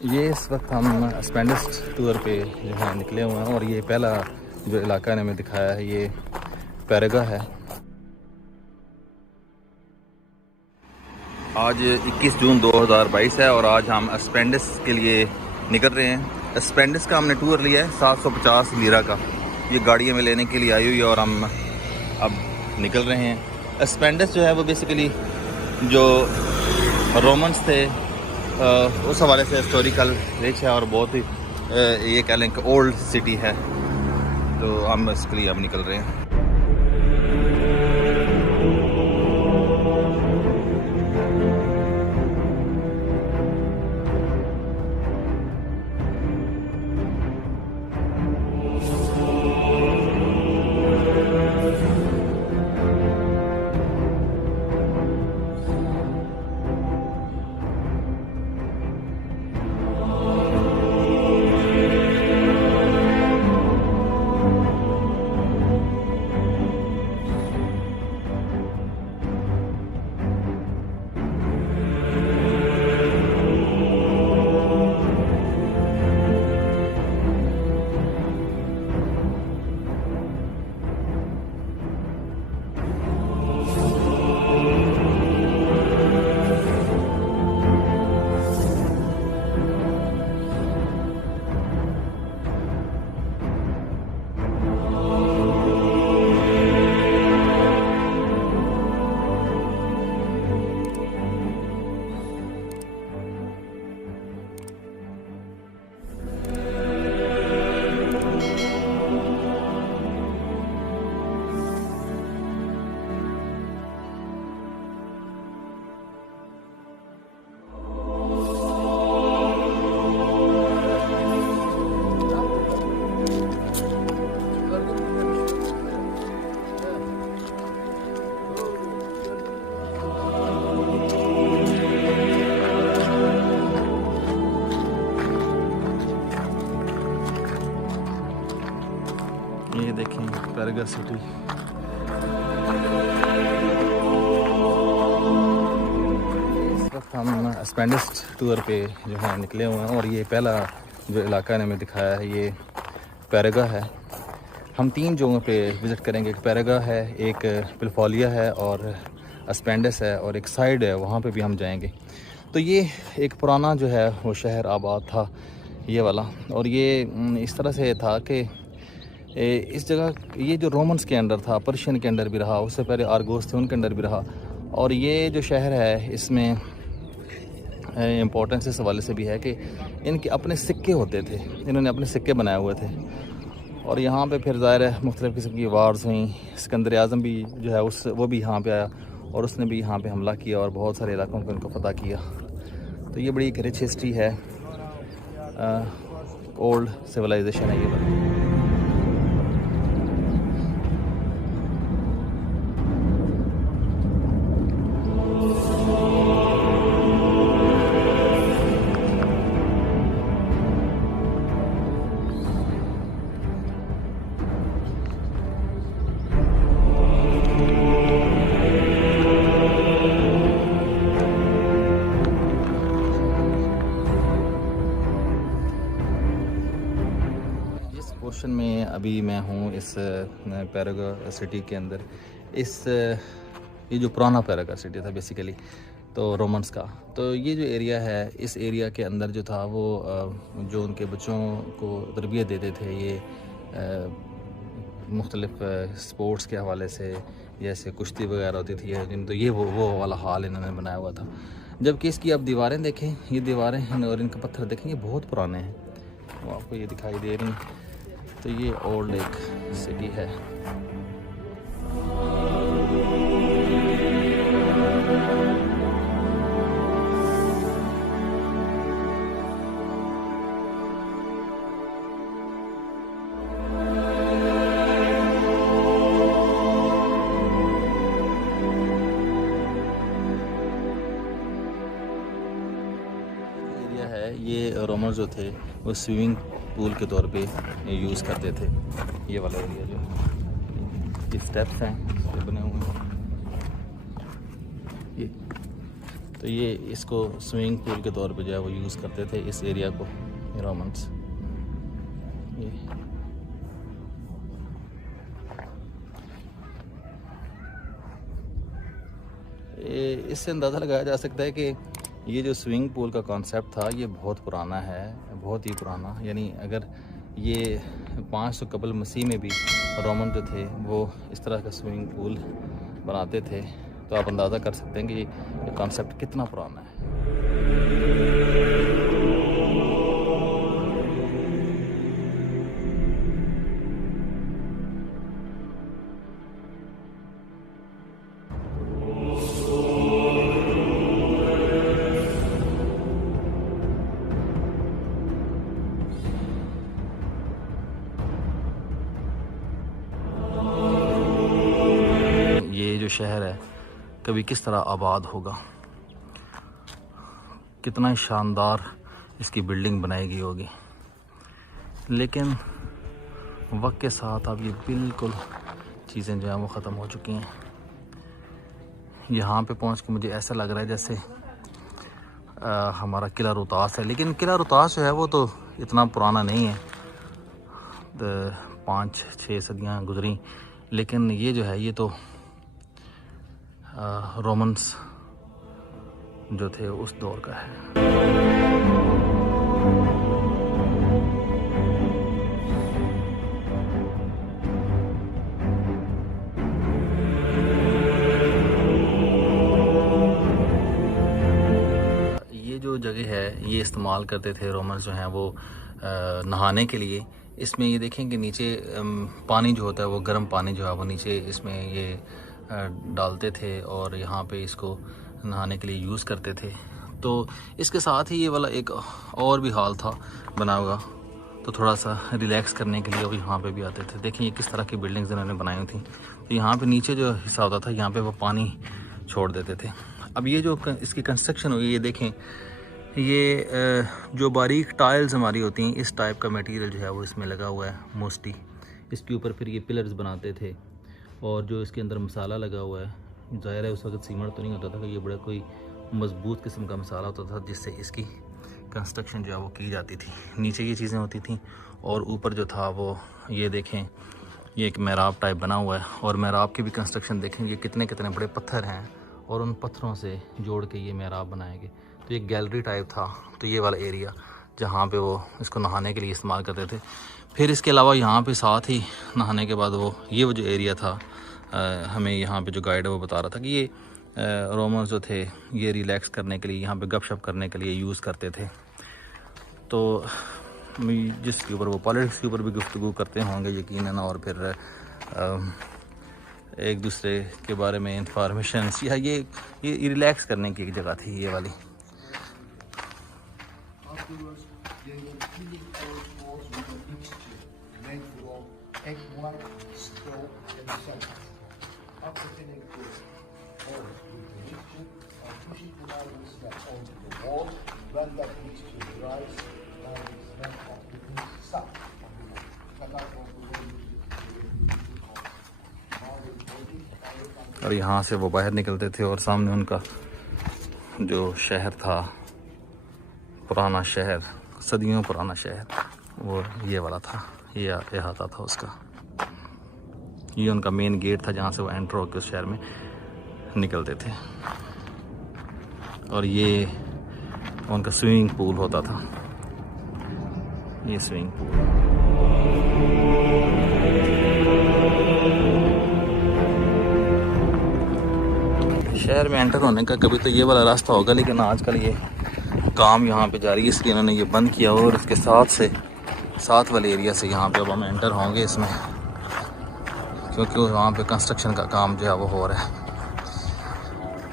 ये इस वक्त हम स्पेंडिस टूर पे जो है निकले हुए हैं और ये पहला जो इलाका ने हमें दिखाया है ये पैरगा है। आज 21 जून 2022 है और आज हम स्पेंडिस के लिए निकल रहे हैं। स्पेंडिस का हमने टूर लिया है 750 लीरा का। ये गाड़ी में लेने के लिए आई हुई है और हम अब निकल रहे हैं। स्पेंडिस जो है वो बेसिकली जो रोमन्स थे उस हवाले से हिस्टोरिकल रिच है और बहुत ही ये कह लें कि ओल्ड सिटी है। तो हम इसके लिए अब निकल रहे हैं। ये देखें पैरगा सिटी। इस वक्त हम स्पेंडिस टूर पे जो है निकले हुए हैं और ये पहला जो इलाका ने हमें दिखाया है ये पैरगा है। हम 3 जगहों पे विज़िट करेंगे। एक पैरगा है, एक पिलफोलिया है और स्पेंडिस है और एक साइड है वहाँ पे भी हम जाएंगे। तो ये एक पुराना जो है वो शहर आबाद था ये वाला, और ये इस तरह से था कि इस जगह ये जो रोमन्स के अंडर था, पर्शियन के अंडर भी रहा, उससे पहले आर्गोस थे उनके अंडर भी रहा। और ये जो शहर है इसमें इम्पोर्टेंस इस हवाले से भी है कि इनके अपने सिक्के होते थे, इन्होंने अपने सिक्के बनाए हुए थे। और यहाँ पे फिर ज़ाहिर है मुख्तलिफ़ किस्म की वार्स हुई। सिकंदर आज़म भी जो है वो भी यहाँ पे आया और उसने भी यहाँ पे हमला किया और बहुत सारे इलाकों को उनको फतह किया। तो ये बड़ी एक रिच हिस्ट्री है, ओल्ड सिविलाइजेशन है ये वाली। पोर्शन में अभी मैं हूँ इस पैरगा सिटी के अंदर। ये जो पुराना पैरगा सिटी था बेसिकली तो रोमन्स का, तो ये जो एरिया है इस एरिया के अंदर जो था वो जो उनके बच्चों को तरबियत देते थे ये मुख्तलिफ़ स्पोर्ट्स के हवाले से, जैसे कुश्ती वगैरह होती थी, तो ये वो वाला हाल इन्होंने बनाया हुआ था। जबकि इसकी अब दीवारें देखें, ये दीवारें हैं और इनके पत्थर देखें, ये बहुत पुराने हैं, वो आपको ये दिखाई दे रही हैं। तो ये ओल्ड एक सिटी है। ये रोमर्स जो थे वो स्विमिंग पूल के तौर पे यूज़ करते थे। ये वाला एरिया जो ये स्टेप्स हैं ये बने हुए हैं, तो ये इसको स्विमिंग पूल के तौर पे जो है वो यूज़ करते थे इस एरिया को रोमन्स। ये इससे अंदाज़ा लगाया जा सकता है कि ये जो स्विमिंग पूल का कॉन्सेप्ट था ये बहुत पुराना है, बहुत ही पुराना। यानी अगर ये 500 कबल मसीह में भी रोमन जो थे वो इस तरह का स्विमिंग पूल बनाते थे, तो आप अंदाज़ा कर सकते हैं कि ये कॉन्सेप्ट कितना पुराना है। जो शहर है कभी किस तरह आबाद होगा, कितना ही शानदार इसकी बिल्डिंग बनाई गई होगी, लेकिन वक्त के साथ अब ये बिल्कुल चीज़ें जो हैं वो ख़त्म हो चुकी हैं। यहाँ पे पहुँच के मुझे ऐसा लग रहा है जैसे हमारा किला रोहतास है, लेकिन किला रोहतास जो है वो तो इतना पुराना नहीं है, 5-6 सदियाँ गुजरी, लेकिन ये जो है ये तो रोमन्स जो थे उस दौर का है। ये जो जगह है ये इस्तेमाल करते थे रोमन्स जो हैं वो नहाने के लिए। इसमें ये देखें कि नीचे पानी जो होता है वो गर्म पानी जो है वो नीचे इसमें ये डालते थे और यहाँ पे इसको नहाने के लिए यूज़ करते थे। तो इसके साथ ही ये वाला एक और भी हॉल था बना हुआ, तो थोड़ा सा रिलैक्स करने के लिए वो यहाँ पे भी आते थे। देखिए ये किस तरह की बिल्डिंग्स इन्होंने बनाई हुई थी। तो यहाँ पे नीचे जो हिस्सा होता था यहाँ पे वो पानी छोड़ देते थे। अब ये जो इसकी कंस्ट्रक्शन हुई, ये देखें, ये जो बारीक टाइल्स हमारी होती हैं इस टाइप का मटेरियल जो है वो इसमें लगा हुआ है मोस्टली। इसके ऊपर फिर ये पिलर्स बनाते थे और जो इसके अंदर मसाला लगा हुआ है, ज़ाहिर है उस वक्त सीमेंट तो नहीं होता था कि ये बड़ा कोई मजबूत किस्म का मसाला होता था जिससे इसकी कंस्ट्रक्शन जो है वो की जाती थी। नीचे ये चीज़ें होती थी और ऊपर जो था वो ये देखें, ये एक मेहराब टाइप बना हुआ है और मेहराब की भी कंस्ट्रक्शन देखें, ये कितने कितने बड़े पत्थर हैं और उन पत्थरों से जोड़ के ये मेहराब बनाएंगे। तो एक गैलरी टाइप था, तो ये वाला एरिया जहाँ पे वो इसको नहाने के लिए इस्तेमाल करते थे। फिर इसके अलावा यहाँ पे साथ ही नहाने के बाद वो जो एरिया था, हमें यहाँ पे जो गाइड है वो बता रहा था कि ये रोमन्स जो थे ये रिलैक्स करने के लिए, यहाँ पे गपशप करने के लिए यूज़ करते थे। तो जिसके ऊपर वो पॉलिटिक्स के ऊपर भी गुफ्तगू करते होंगे यकीनन, और फिर एक दूसरे के बारे में इंफॉर्मेशन, या ये रिलैक्स करने की एक जगह थी ये वाली। और यहाँ से वो बाहर निकलते थे और सामने उनका जो शहर था, पुराना शहर, सदियों पुराना शहर, वो ये वाला था, ये अहाता था उसका। ये उनका मेन गेट था जहाँ से वो एंटर होकर उस शहर में निकलते थे। और ये उनका स्विमिंग पूल होता था, ये स्विमिंग पूल। शहर में एंटर होने का कभी तो ये वाला रास्ता होगा, लेकिन आजकल ये काम यहाँ पे जारी है इसलिए इन्होंने ये बंद किया। और इसके साथ वाले एरिया से यहाँ पे अब हम एंटर होंगे इसमें, क्योंकि वहाँ पे कंस्ट्रक्शन का काम जो है वो हो रहा है।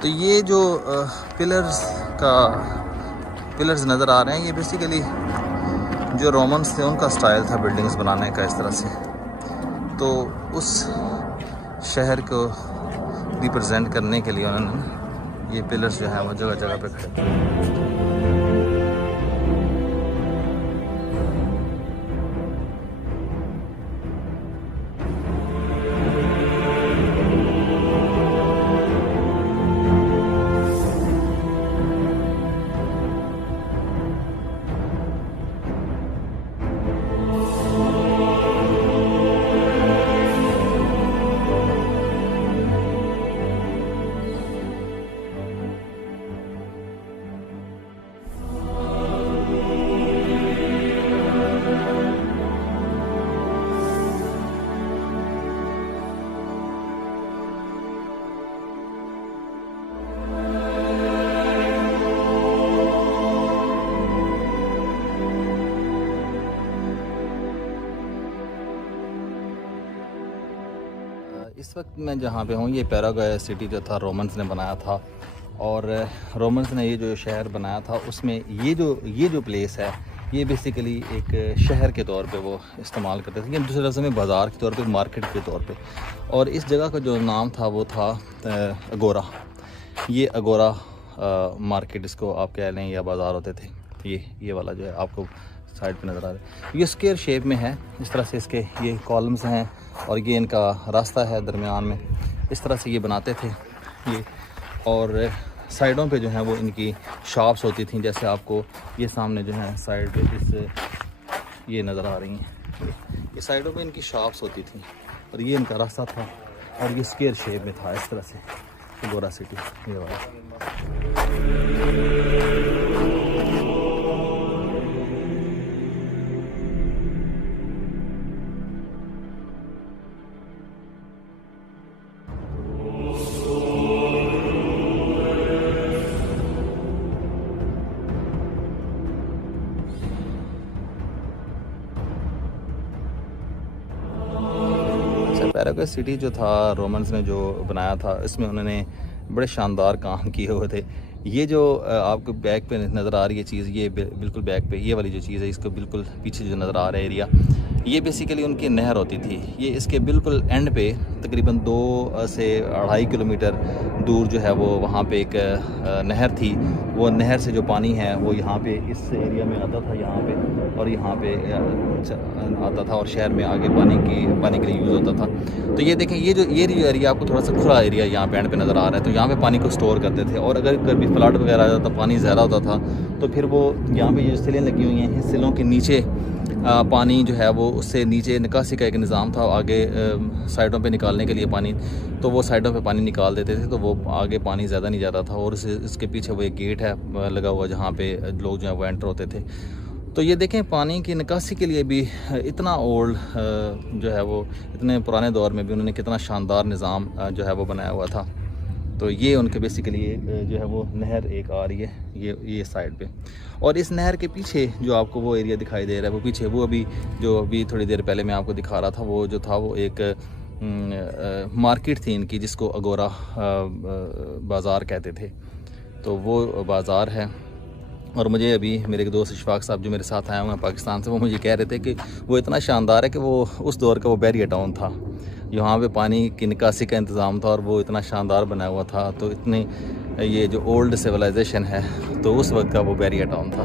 तो ये जो पिलर्स नज़र आ रहे हैं, ये बेसिकली जो रोमन्स थे उनका स्टाइल था बिल्डिंग्स बनाने का इस तरह से। तो उस शहर को रिप्रेजेंट करने के लिए उन्होंने ये पिलर्स जो है वो जगह जगह पे खड़े किए। इस वक्त मैं जहाँ पे हूँ ये पैराग्वे सिटी जो था रोमन्स ने बनाया था, और रोमन्स ने ये जो शहर बनाया था उसमें ये जो प्लेस है ये बेसिकली एक शहर के तौर पे वो इस्तेमाल करते थे, या दूसरे लफ्ज़ में बाज़ार के तौर पे, मार्केट के तौर पे। और इस जगह का जो नाम था वो था अगोरा। ये अगोरा मार्केट इसको आप कह लें, या बाज़ार होते थे। ये वाला जो है आपको साइड पे नज़र आ रहा है, ये स्क्वायर शेप में है। इस तरह से इसके ये कॉलम्स हैं और ये इनका रास्ता है दरमियान में। इस तरह से ये बनाते थे ये, और साइडों पे जो है वो इनकी शॉप्स होती थी। जैसे आपको ये सामने जो है साइड पे ये नज़र आ रही हैं, ये साइडों पे इनकी शॉप्स होती थी, और ये इनका रास्ता था, और ये स्क्वायर शेप में था इस तरह से गोरा सिटी ये वाला। पैराग्वे सिटी जो था रोमन्स ने जो बनाया था, इसमें उन्होंने बड़े शानदार काम किए हुए थे। ये जो आपको बैक पे नज़र आ रही है चीज़, ये बिल्कुल बैक पे ये वाली जो चीज़ है, इसको बिल्कुल पीछे जो नज़र आ रहा है एरिया, ये बेसिकली उनकी नहर होती थी। ये इसके बिल्कुल एंड पे तकरीबन 2 से 2.5 किलोमीटर दूर जो है वो वहाँ पे एक नहर थी। वो नहर से जो पानी है वो यहाँ पे इस एरिया में आता था, यहाँ पे, और यहाँ पे आता था, और शहर में आगे पानी के लिए यूज़ होता था। तो ये देखें, ये जो एरिया आपको थोड़ा सा खुला एरिया यहाँ पे एंड पे नज़र आ रहा है, तो यहाँ पे पानी को स्टोर करते थे। और अगर कभी फ्लड वगैरह आ जाता, पानी ज़्यादा होता था, तो फिर वो यहाँ पे जो सिलें लगी हुई हैं, सिलों के नीचे पानी जो है वो उससे नीचे निकासी का एक निज़ाम था, आगे साइडों पे निकालने के लिए पानी, तो वो साइडों पे पानी निकाल देते थे, तो वो आगे पानी ज़्यादा नहीं जाता था। और इसके पीछे वो एक गेट है लगा हुआ, जहाँ पे लोग जो है वो एंटर होते थे। तो ये देखें, पानी की निकासी के लिए भी इतना ओल्ड जो है वो, इतने पुराने दौर में भी उन्होंने कितना शानदार निज़ाम जो है वो बनाया हुआ था। तो ये उनके बेसिकली जो है वो नहर एक आ रही है ये साइड पे, और इस नहर के पीछे जो आपको वो एरिया दिखाई दे रहा है, वो पीछे वो अभी थोड़ी देर पहले मैं आपको दिखा रहा था, वो जो था वो एक मार्केट थी इनकी, जिसको अगोरा बाज़ार कहते थे। तो वो बाज़ार है। और मुझे अभी मेरे एक दोस्त इशफाक साहब जो मेरे साथ आए हुए हैं पाकिस्तान से, वो मुझे कह रहे थे कि वो इतना शानदार है कि वो उस दौर का वो बैरियर टाउन था, यहाँ पे पानी की निकासी का इंतज़ाम था, और वो इतना शानदार बना हुआ था। तो इतनी ये जो ओल्ड सिविलाइजेशन है, तो उस वक्त का वो बैरियर टाउन था।